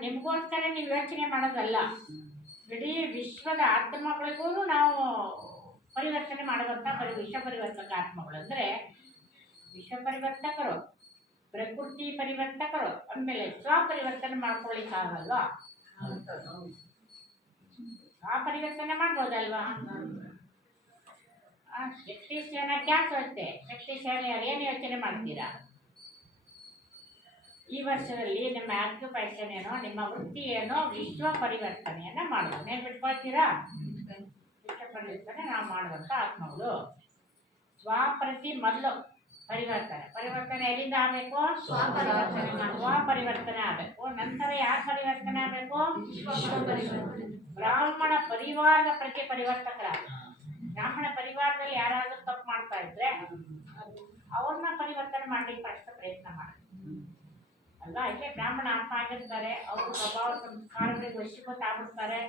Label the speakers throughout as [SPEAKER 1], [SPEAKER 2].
[SPEAKER 1] ನಿಮಗೋಸ್ಕರ ನೀವು ಯೋಚನೆ ಮಾಡೋದಲ್ಲ. ಇಡೀ ವಿಶ್ವದ ಆತ್ಮಗಳಿಗೂ ನಾವು ಪರಿವರ್ತನೆ ಮಾಡುವಂಥ ಪರಿ ವಿಶ್ವ ಪರಿವರ್ತಕ ಆತ್ಮಗಳು. ಅಂದರೆ ವಿಶ್ವ ಪರಿವರ್ತಕರು ಪ್ರಕೃತಿ ಪರಿವರ್ತಕರು ಆಮೇಲೆ ಸ್ವ ಪರಿವರ್ತನೆ ಮಾಡ್ಕೊಳ್ಳಿಕ್ಕಾಗಲ್ವಾ ಮಾಡ್ಬೋದಲ್ವಾ? ಆ, ಶಕ್ತಿ ಸೇನ ಕ್ಯಾಕ್ ಹೋಗುತ್ತೆ ಶಕ್ತಿ ಸೇನೆಯವ್ರು ಏನು ಯೋಚನೆ ಮಾಡ್ತೀರಾ? ಈ ವರ್ಷದಲ್ಲಿ ನಿಮ್ಮ ಆಕ್ಯುಪೇಷನ್ ಏನೋ, ನಿಮ್ಮ ವೃತ್ತಿ ಏನೋ, ವಿಶ್ವ ಪರಿವರ್ತನೆಯನ್ನ ಮಾಡೋದು ನೆನ್ಬಿಟ್ಕೊಳ್ತೀರಾ ವಿಶ್ವ ಪರಿವರ್ತನೆ ನಾವು ಮಾಡುವಂಥ ಆತ್ಮಗಳು. ಸ್ವಪ್ರತಿ ಮೊದಲು ಪರಿವರ್ತನೆ. ಪರಿವರ್ತನೆ ಎಲ್ಲಿಂದ ಆಗಬೇಕು?
[SPEAKER 2] ಸ್ವಪರಿವರ್ತನೆ ಸ್ವ
[SPEAKER 1] ಪರಿವರ್ತನೆ ಆಗಬೇಕು. ನಂತರ ಯಾರು ಪರಿವರ್ತನೆ ಆಗಬೇಕು? ಬ್ರಾಹ್ಮಣ ಪರಿವಾರದ ಪ್ರತಿ ಪರಿವರ್ತಕರ ಬ್ರಾಹ್ಮಣ ಪರಿವಾರದಲ್ಲಿ ಯಾರಾದರೂ ತಪ್ಪು ಮಾಡ್ತಾ ಇದ್ರೆ, ಅವ್ರನ್ನ ಪರಿವರ್ತನೆ ಮಾಡ್ಲಿಕ್ಕೆ ಫಸ್ಟ್ ಪ್ರಯತ್ನ ಮಾಡಿ. ಅಲ್ವಾ ಇಲ್ಲಿ ಬ್ರಾಹ್ಮಣ ಅಪ್ಪ ಆಗಿರ್ತಾರೆ. ಅವ್ರ ಸ್ವಭಾವ ಸಂಸ್ಕಾರಗಳಿಗೆ ವಶೀಭೂತ ಆಗ್ಬಿಡ್ತಾರೆ.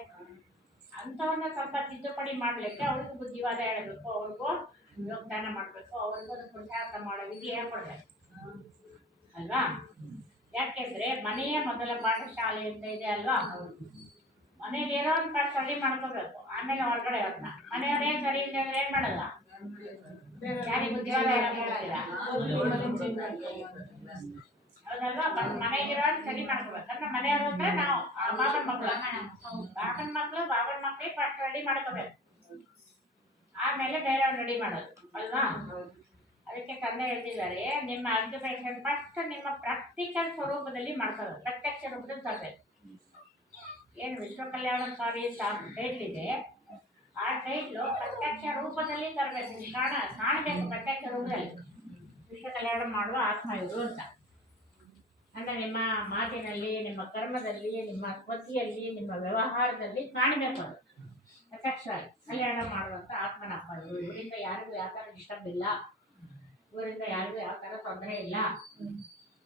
[SPEAKER 1] ಅಂಥವ್ರನ್ನ ಸ್ವಲ್ಪ ತಿದ್ದುಪಡಿ ಮಾಡಲಿಕ್ಕೆ ಅವ್ರಿಗೂ ಬುದ್ಧಿವಾದ ಹೇಳಬೇಕು. ಅವ್ರಿಗೂ ಯೋಗದಾನ ಮಾಡಬೇಕು. ಅವ್ರಿಗೂ ಒಂದು ಪುರುಷಾರ್ಥ ಮಾಡೋ ವಿಧಿ ಹೇಳ್ಕೊಡ್ಬೇಕು. ಅಲ್ವಾ? ಯಾಕೆಂದ್ರೆ ಮನೆಯ ಮೊದಲ ಪಾಠಶಾಲೆ ಅಂತ ಇದೆ ಅಲ್ವಾ? ಮನೇಲಿ ಏನೋ ಒಂದು ಪಾಠ ಸರಿ ಮಾಡ್ಕೋಬೇಕು. ಆಮೇಲೆ ಹೊರಗಡೆ ಅವ್ರನ್ನ ಮನೆಯವ್ರೇ ಸರಿ ಇಲ್ಲ ಅಂದ್ರೆ ಏನ್ ಮಾಡಲ್ಲ? ಯಾರಿಗೆ ಬುದ್ಧಿವಾದ ಹೋಗ್ತೀರಾ? ಹೌದಲ್ವಾ ಬಂದ್ ಮನೆಗಿರೋ ಸರಿ ಮಾಡ್ಕೋಬೇಕು. ಅಂದ್ರೆ ಮನೆ ಅಂದ್ರೆ ನಾವು ಬಾಬನ್ ಮಕ್ಕಳು ಬಾಬನ್ ಮಕ್ಕಳು ಬಾಬನ್ ಮಕ್ಕಳಿಗೆ ಫಸ್ಟ್ ರೆಡಿ ಮಾಡ್ಕೋಬೇಕು. ಆಮೇಲೆ ಬೇರೆಯವ್ರು ರೆಡಿ ಮಾಡೋದು, ಅಲ್ವಾ? ಅದಕ್ಕೆ ತಂದೆ ಹೇಳ್ತಿದ್ದಾರೆ, ನಿಮ್ಮ ಆಕ್ಯುಪೇಷನ್ ಫಸ್ಟ್ ನಿಮ್ಮ ಪ್ರಾಕ್ಟಿಕಲ್ ಸ್ವರೂಪದಲ್ಲಿ ಮಾಡ್ಕೋಬೇಕು ಪ್ರತ್ಯಕ್ಷ ರೂಪದಲ್ಲಿ ತರಬೇಕು. ಏನು ವಿಶ್ವ ಅಂತ ಟೈಟ್ಲ್ ಇದೆ ಆ ಟೈಟ್ಲು ಪ್ರತ್ಯಕ್ಷ ರೂಪದಲ್ಲಿ ತರಬೇಕು. ಕಾಣ, ಕಾಣಬೇಕು ಪ್ರತ್ಯಕ್ಷ ರೂಪದಲ್ಲಿ. ವಿಶ್ವ ಕಲ್ಯಾಣ ಮಾಡುವ ಆತ್ಮ ಇವರು ಅಂತ. ಅಂದ್ರೆ ನಿಮ್ಮ ಮಾತಿನಲ್ಲಿ, ನಿಮ್ಮ ಕರ್ಮದಲ್ಲಿ, ನಿಮ್ಮ ಪತಿಯಲ್ಲಿ ನಿಮ್ಮ ವ್ಯವಹಾರದಲ್ಲಿ ಕಾಣಬೇಕು ಅದು. ಪ್ರತ್ಯಕ್ಷವಾಗಿ ಕಲ್ಯಾಣ ಮಾಡುವಂಥ ಆತ್ಮನಪ್ಪ ಇವರು ಇವರಿಂದ ಯಾರಿಗೂ ಯಾವ ಥರ ಡಿಸ್ಟರ್ಬ್ ಇಲ್ಲ. ಇವರಿಂದ ಯಾರಿಗೂ ಯಾವ ಥರ ತೊಂದರೆ ಇಲ್ಲ.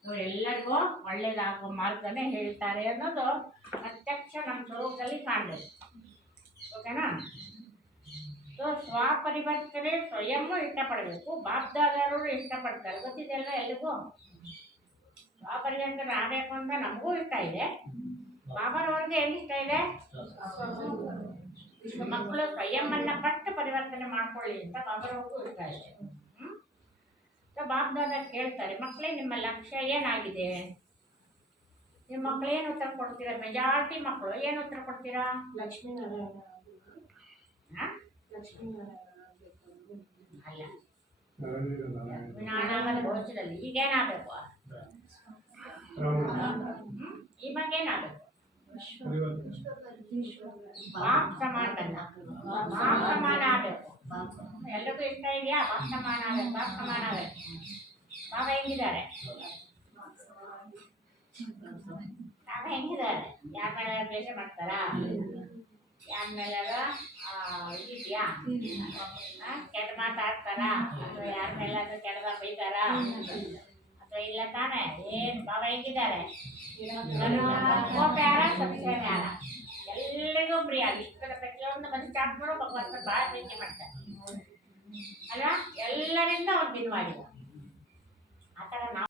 [SPEAKER 1] ಇವರೆಲ್ಲರಿಗೂ ಒಳ್ಳೇದಾಗುವ ಮಾರ್ಗನೇ ಹೇಳ್ತಾರೆ ಅನ್ನೋದು ಪ್ರತ್ಯಕ್ಷ ನಮ್ಮ ಸ್ವರೂಪದಲ್ಲಿ ಕಾಣಬೇಕು. ಓಕೆನಾ? ಸೊ, ಸ್ವಪರಿವರ್ತನೆ ಸ್ವಯಂ ಇಷ್ಟಪಡಬೇಕು. ಬಾಪ್ದಾದವರು ಇಷ್ಟಪಡ್ತಾರೆ. ಗೊತ್ತಿದೆಯಲ್ಲ ಎಲ್ಲಿಗೂ ಸ್ವಪರಿವರ್ತನೆ ಆಗಬೇಕು ಅಂತ ನಮಗೂ ಇಷ್ಟ ಇದೆ. ಬಾಬಾರವ್ರಿಗೆ ಏನು ಇಷ್ಟ ಇದೆ? ಮಕ್ಕಳು ಸ್ವಯಂವನ್ನ ಪಟ್ಟು ಪರಿವರ್ತನೆ ಮಾಡ್ಕೊಳ್ಳಿ ಅಂತ ಬಾಬಾರವ್ರಿಗೂ ಇಷ್ಟ ಇದೆ. ಹ್ಮ್? ಸೊ ಬಾಬ್ದಾದ ಕೇಳ್ತಾರೆ ಮಕ್ಕಳೇ ನಿಮ್ಮ ಲಕ್ಷ್ಯ ಏನಾಗಿದೆ? ನಿಮ್ಮ ಮಕ್ಕಳು ಏನು ಉತ್ತರ ಕೊಡ್ತೀರಾ? ಮೆಜಾರಿಟಿ ಮಕ್ಕಳು ಏನು ಉತ್ತರ ಕೊಡ್ತೀರಾ?
[SPEAKER 2] ಲಕ್ಷ್ಮೀನಾರಾಯಣ
[SPEAKER 1] ಹಾ?
[SPEAKER 2] ಲಕ್ಷ್ಮೀನಾರಾಯಣ
[SPEAKER 1] ಅಲ್ಲ. ನಾನಾಗದ ಭವಿಷ್ಯದಲ್ಲಿ ಈಗೇನಾಗಬೇಕು? ಹ್ಮ್? ಇವಾಗ ಏನಾಗಬೇಕು ಬಾಪ್ ಸಮಾನ ಬಾಪ್ ಸಮಾನ ಆಗಬೇಕು ಎಲ್ರಿಗೂ ಇಷ್ಟ ಇದೆಯಾ? ಬಾಪ್ ಸಮಾನ ಆಗಬೇಕು ಬಾಪ್ ಸಮಾನ ಹೆಂಗಿದ್ದಾರೆ? ಬಾಬಾ ಹೆಂಗಿದ್ದಾರೆ? ಯಾರ ಮೇಲೆ ದ್ವೇಷ ಮಾಡ್ತಾರಾ? ಯಾರ ಮೇಲೆ ಇದೆಯಾ ಕೆಟ್ಟ ಮಾತಾಡ್ತಾರಾ? ಅಥವಾ ಯಾರ ಮೇಲಾದ್ರೂ ಕೆಟ್ಟ ಬೈತಾರ ಇಲ್ಲ ತಾನೇ ಏನ್ ಬಾಬಾ ಹೆಂಗಿದ್ದಾರೆ? ಎಲ್ಲರಿಗೂ ಪ್ರಿಯ ವಿಶ್ವದ ಪ್ರತಿಯೊಂದು ಮನುಷ್ಯಾತ್ಮರು ಭಗವಂತ ಬಹಳ ಪ್ರೀತಿ ಮಾಡ್ತಾರೆ. ಅಲ್ಲ ಎಲ್ಲರಿಂದ ಅವ್ರು ದಿನವಾಗಿದೆ ಆ ಥರ ನಾವು